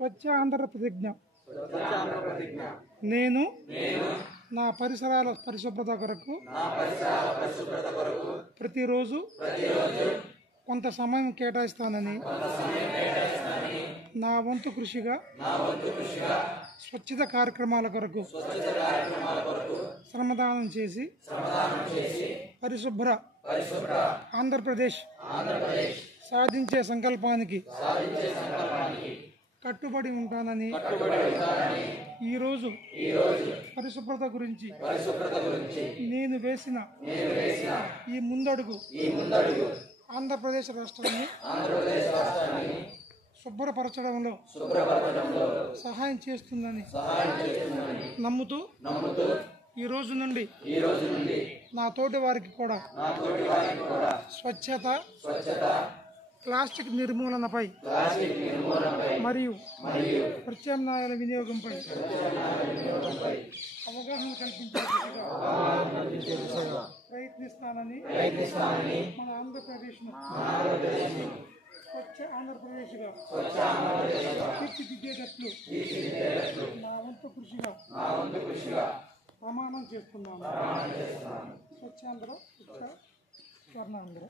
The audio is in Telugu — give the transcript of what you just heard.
స్వచ్ఛ ఆంధ్ర ప్రతిజ్ఞ. నేను నా పరిసరాల పరిశుభ్రత కొరకు ప్రతిరోజు కొంత సమయం కేటాయిస్తానని నా వంతు కృషిగా స్వచ్ఛత కార్యక్రమాల కొరకు శ్రమదానం చేసి పరిశుభ్ర ఆంధ్రప్రదేశ్ సాధించే సంకల్పానికి కట్టుబడి ఉంటానని ఈరోజు పరిశుభ్రత గురించి నేను వేసిన ఈ ముందడుగు ఆంధ్రప్రదేశ్ రాష్ట్రాన్ని శుభ్రపరచడంలో సహాయం చేస్తుందని నమ్ముతూ ఈ రోజు నుండి నా తోటి వారికి కూడా స్వచ్ఛత, ప్లాస్టిక్ నిర్మూలనపై మరియు ప్రత్యామ్నాయాల వినియోగంపై అవగాహన కల్పించే ప్రయత్నిస్తానని మన ఆంధ్రప్రదేశ్ను స్వచ్ఛ ఆంధ్రప్రదేశ్గా తీర్చిదిద్దేటట్లు నా వంతు కృషిగా ప్రమాణం చేస్తున్నాను. స్వచ్ఛాంధ్ర, స్వర్ణాంధ్ర.